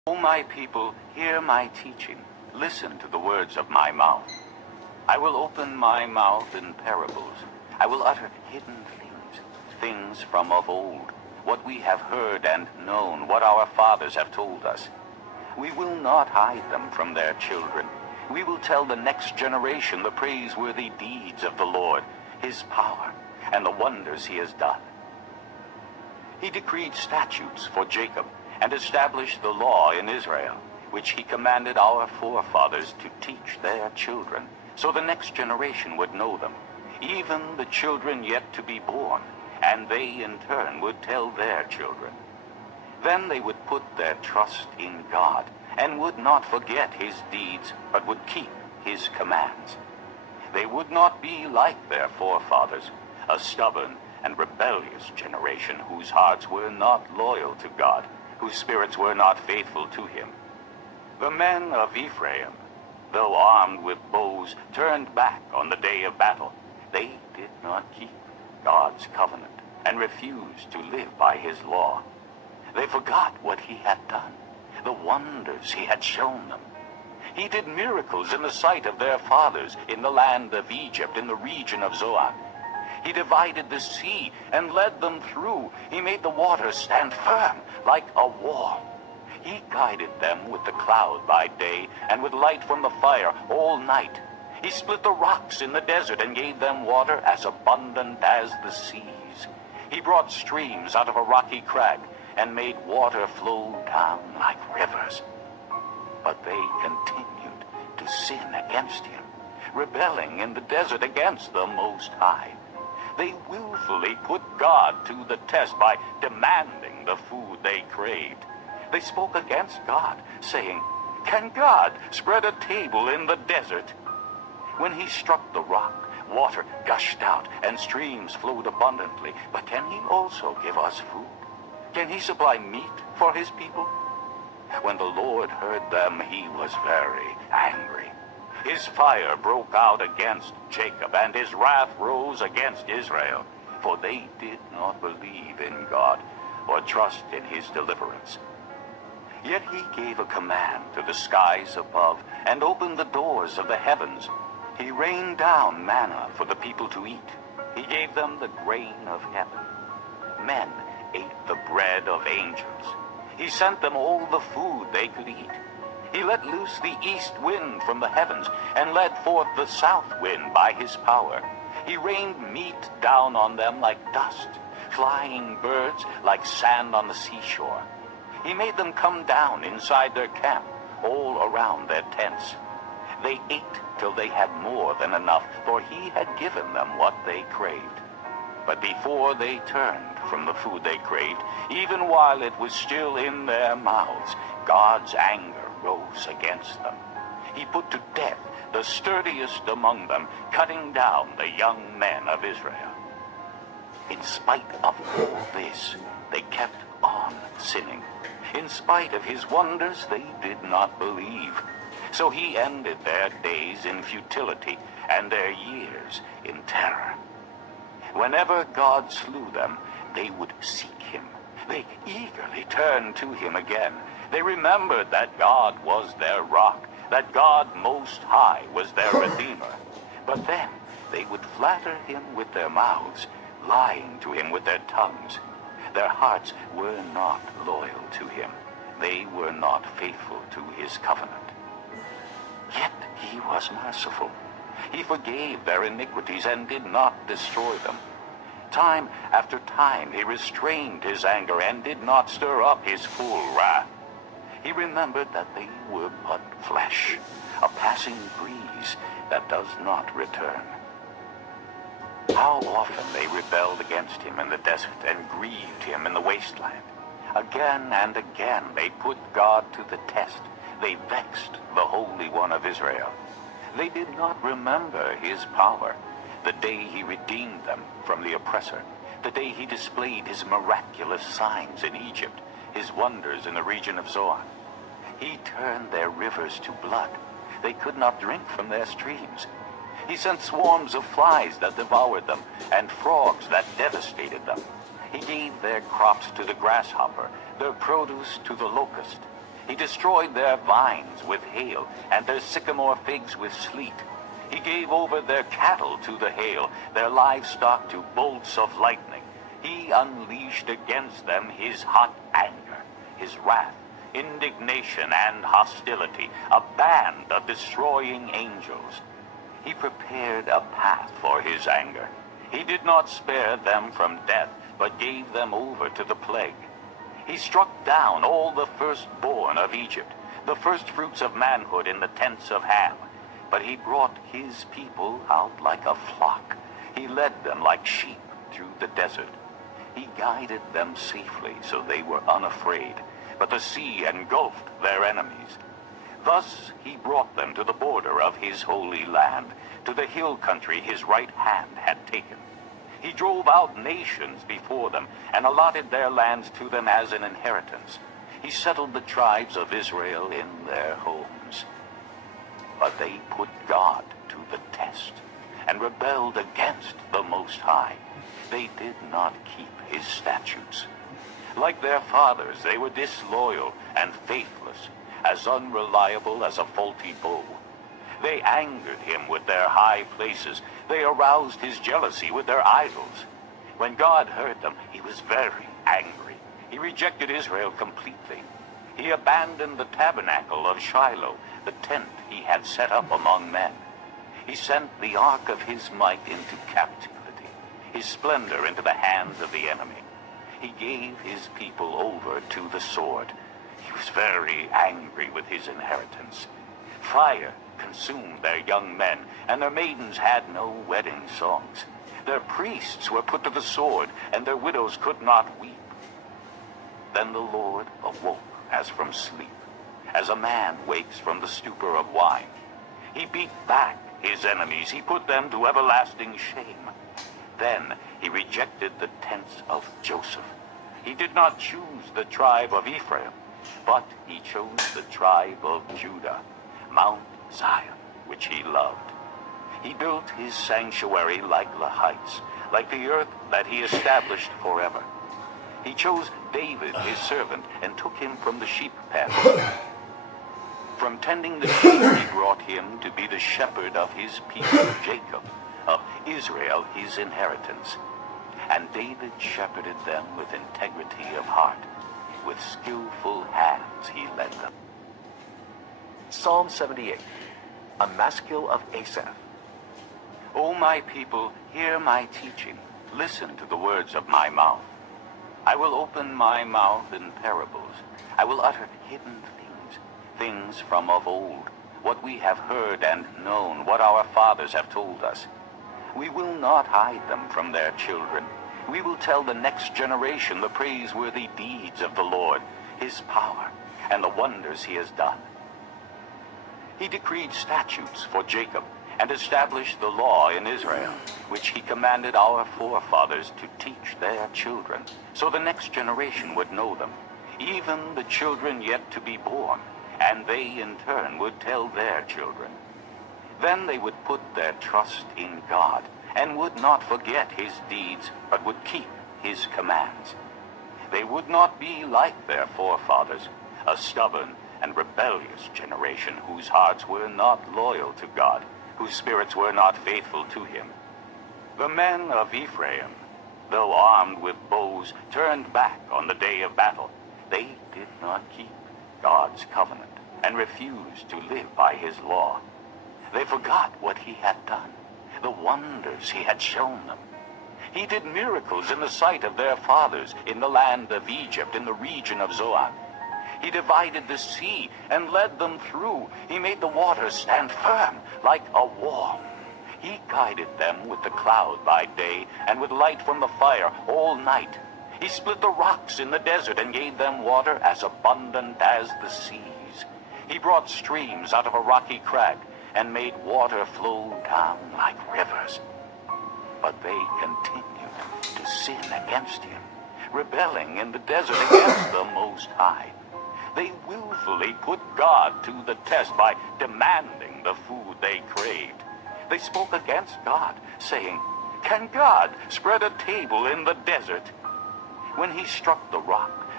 O my people, hear my teaching. Listen to the words of my mouth. I will open my mouth in parables. I will utter hidden things, things from of old, what we have heard and known, what our fathers have told us. We will not hide them from their children. We will tell the next generation the praiseworthy deeds of the Lord, his power, and the wonders he has done. He decreed statutes for Jacob and established the law in Israel, which he commanded our forefathers to teach their children, so the next generation would know them, even the children yet to be born, and they in turn would tell their children. Then they would put their trust in God, and would not forget his deeds, but would keep his commands. They would not be like their forefathers, a stubborn and rebellious generation whose hearts were not loyal to God, whose spirits were not faithful to him. The men of Ephraim, though armed with bows, turned back on the day of battle. They did not keep God's covenant and refused to live by his law. They forgot what he had done, the wonders he had shown them. He did miracles in the sight of their fathers in the land of Egypt, in the region of Zoan. He divided the sea and led them through. He made the waters stand firm like a wall. He guided them with the cloud by day and with light from the fire all night. He split the rocks in the desert and gave them water as abundant as the seas. He brought streams out of a rocky crag and made water flow down like rivers. But they continued to sin against him, rebelling in the desert against the Most High. They willfully put God to the test by demanding the food they craved. They spoke against God, saying, "Can God spread a table in the desert?" When he struck the rock, water gushed out and streams flowed abundantly. But can he also give us food? Can he supply meat for his people? When the Lord heard them, he was very angry. His fire broke out against Jacob, and his wrath rose against Israel, for they did not believe in God or trust in his deliverance. Yet he gave a command to the skies above and opened the doors of the heavens. He rained down manna for the people to eat. He gave them the grain of heaven. Men ate the bread of angels. He sent them all the food they could eat. He let loose the east wind from the heavens and led forth the south wind by his power. He rained meat down on them like dust, flying birds like sand on the seashore. He made them come down inside their camp, all around their tents. They ate till they had more than enough, for he had given them what they craved. But before they turned from the food they craved, even while it was still in their mouths, God's anger rose against them. He put to death the sturdiest among them, cutting down the young men of Israel. In spite of all this, they kept on sinning. In spite of his wonders, they did not believe. So he ended their days in futility and their years in terror. Whenever God slew them, they would seek him. They eagerly turned to him again. They remembered that God was their rock, that God Most High was their Redeemer. But then they would flatter him with their mouths, lying to him with their tongues. Their hearts were not loyal to him. They were not faithful to his covenant. Yet he was merciful. He forgave their iniquities and did not destroy them. Time after time he restrained his anger and did not stir up his full wrath. He remembered that they were but flesh, a passing breeze that does not return. How often they rebelled against him in the desert and grieved him in the wasteland. Again and again they put God to the test. They vexed the Holy One of Israel. They did not remember his power, the day he redeemed them from the oppressor, the day he displayed his miraculous signs in Egypt, his wonders in the region of Zoan. He turned their rivers to blood. They could not drink from their streams. He sent swarms of flies that devoured them, and frogs that devastated them. He gave their crops to the grasshopper, their produce to the locust. He destroyed their vines with hail, and their sycamore figs with sleet. He gave over their cattle to the hail, their livestock to bolts of lightning. He unleashed against them his hot anger, his wrath, indignation, and hostility, a band of destroying angels. He prepared a path for his anger. He did not spare them from death, but gave them over to the plague. He struck down all the firstborn of Egypt, the firstfruits of manhood in the tents of Ham. But he brought his people out like a flock. He led them like sheep through the desert. He guided them safely, so they were unafraid. But the sea engulfed their enemies. Thus he brought them to the border of his holy land, to the hill country his right hand had taken. He drove out nations before them, and allotted their lands to them as an inheritance. He settled the tribes of Israel in their homes. But they put God to the test, and rebelled against the Most High. They did not keep his statutes. Like their fathers, they were disloyal and faithless, as unreliable as a faulty bow. They angered him with their high places. They aroused his jealousy with their idols. When God heard them, he was very angry. He rejected Israel completely. He abandoned the tabernacle of Shiloh, the tent he had set up among men. He sent the ark of his might into captivity, his splendor into the hands of the enemy. He gave his people over to the sword. He was very angry with his inheritance. Fire consumed their young men, and their maidens had no wedding songs. Their priests were put to the sword, and their widows could not weep. Then the Lord awoke as from sleep, as a man wakes from the stupor of wine. He beat back his enemies. He put them to everlasting shame. Then he rejected the tents of Joseph. He did not choose the tribe of Ephraim, but he chose the tribe of Judah, Mount Zion, which he loved. He built his sanctuary like the heights, like the earth that he established forever. He chose David, his servant, and took him from the sheep pen. From tending the sheep, he brought him to be the shepherd of his people Jacob, of Israel his inheritance. And David shepherded them with integrity of heart. With skillful hands he led them. Psalm 78, a maskil of Asaph. O my people, hear my teaching. Listen to the words of my mouth. I will open my mouth in parables. I will utter hidden things, things from of old, what we have heard and known, what our fathers have told us. We will not hide them from their children. We will tell the next generation the praiseworthy deeds of the Lord, his power, and the wonders he has done. He decreed statutes for Jacob, and established the law in Israel, which he commanded our forefathers to teach their children, so the next generation would know them, even the children yet to be born, and they in turn would tell their children. Then they would put their trust in God, and would not forget his deeds, but would keep his commands. They would not be like their forefathers, a stubborn and rebellious generation whose hearts were not loyal to God, whose spirits were not faithful to him. The men of Ephraim, though armed with bows, turned back on the day of battle. They did not keep God's covenant, and refused to live by his law. They forgot what he had done, the wonders he had shown them. He did miracles in the sight of their fathers in the land of Egypt, in the region of Zoan. He divided the sea and led them through. He made the waters stand firm like a wall. He guided them with the cloud by day and with light from the fire all night. He split the rocks in the desert and gave them water as abundant as the seas. He brought streams out of a rocky crag and made water flow down like rivers. But they continued to sin against him, rebelling in the desert against the Most High. They willfully put God to the test by demanding the food they craved. They spoke against God, saying, "Can God spread a table in the desert?" When he struck the rock,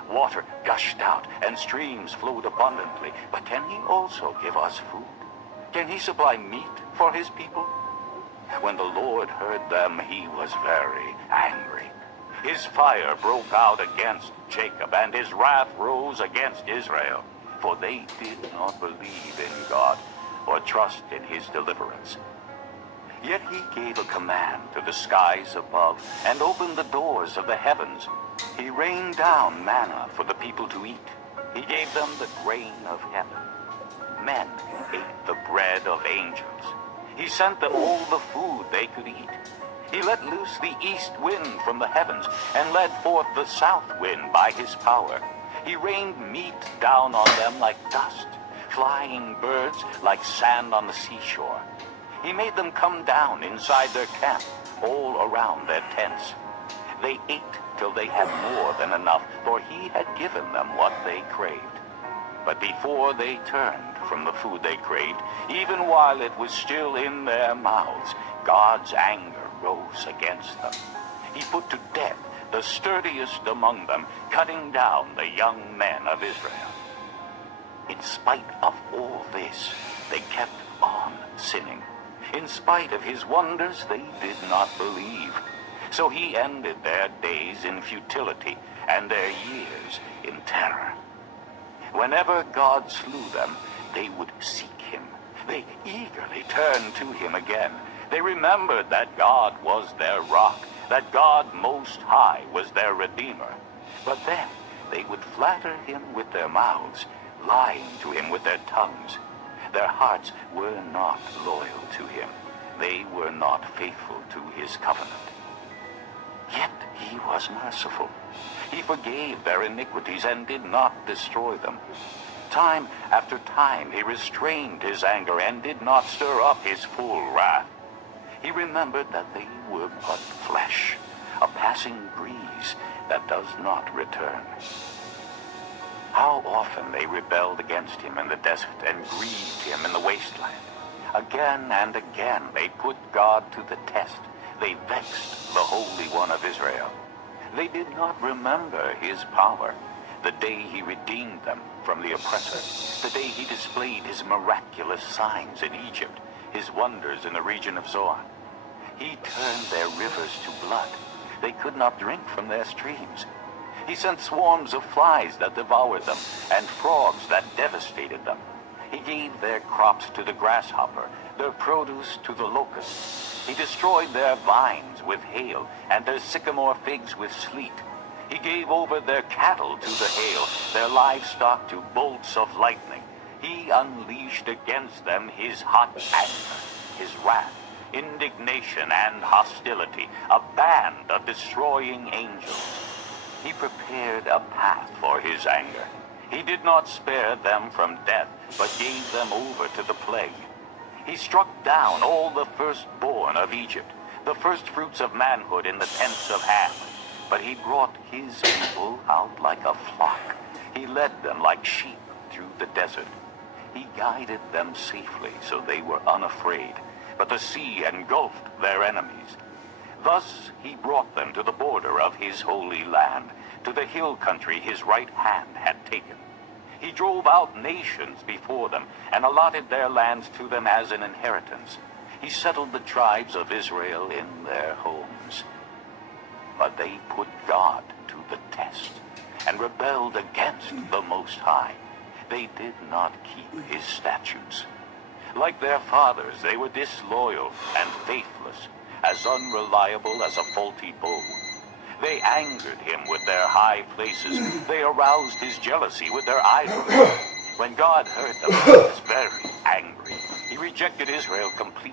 Water gushed out and streams flowed abundantly. But can he also give us food? Can he supply meat for his people? When the Lord heard them, he was very angry. His fire broke out against Jacob, and his wrath rose against Israel, for they did not believe in God or trust in his deliverance. Yet he gave a command to the skies above and opened the doors of the heavens. He rained down manna for the people to eat. He gave them the grain of heaven. Men ate the bread of angels. He sent them all the food they could eat. He let loose the east wind from the heavens and led forth the south wind by his power. He rained meat down on them like dust, flying birds like sand on the seashore. He made them come down inside their camp, all around their tents. They ate till they had more than enough, for he had given them what they craved. But before they turned from the food they craved, even while it was still in their mouths, God's anger rose against them. He put to death the sturdiest among them, cutting down the young men of Israel. In spite of all this, they kept on sinning. In spite of his wonders, they did not believe. So he ended their days in futility and their years in terror. Whenever God slew them, they would seek him. They eagerly turned to him again. They remembered that God was their rock, that God Most High was their Redeemer. But then they would flatter him with their mouths, lying to him with their tongues. Their hearts were not loyal to him. They were not faithful to his covenant. Yet he was merciful. He forgave their iniquities and did not destroy them. Time after time he restrained his anger and did not stir up his full wrath. He remembered that they were but flesh, a passing breeze that does not return. How often they rebelled against him in the desert and grieved him in the wasteland. Again and again they put God to the test. They vexed the Holy One of Israel. They did not remember his power, the day he redeemed them from the oppressor, the day he displayed his miraculous signs in Egypt, his wonders in the region of Zoan. He turned their rivers to blood. They could not drink from their streams. He sent swarms of flies that devoured them, and frogs that devastated them. He gave their crops to the grasshopper, their produce to the locust. He destroyed their vines with hail, and their sycamore figs with sleet. He gave over their cattle to the hail, their livestock to bolts of lightning. He unleashed against them his hot anger, his wrath, indignation, and hostility, a band of destroying angels. He prepared a path for his anger. He did not spare them from death, but gave them over to the plague. He struck down all the firstborn of Egypt, the firstfruits of manhood in the tents of Ham. But he brought his people out like a flock. He led them like sheep through the desert. He guided them safely so they were unafraid, but the sea engulfed their enemies. Thus he brought them to the border of his holy land, to the hill country his right hand had taken. He drove out nations before them and allotted their lands to them as an inheritance. He settled the tribes of Israel in their homes. But they put God to the test and rebelled against the Most High. They did not keep his statutes. Like their fathers, they were disloyal and faithless, as unreliable as a faulty bow. They angered him with their high places. They aroused his jealousy with their idols. When God heard them, he was very angry. He rejected Israel completely.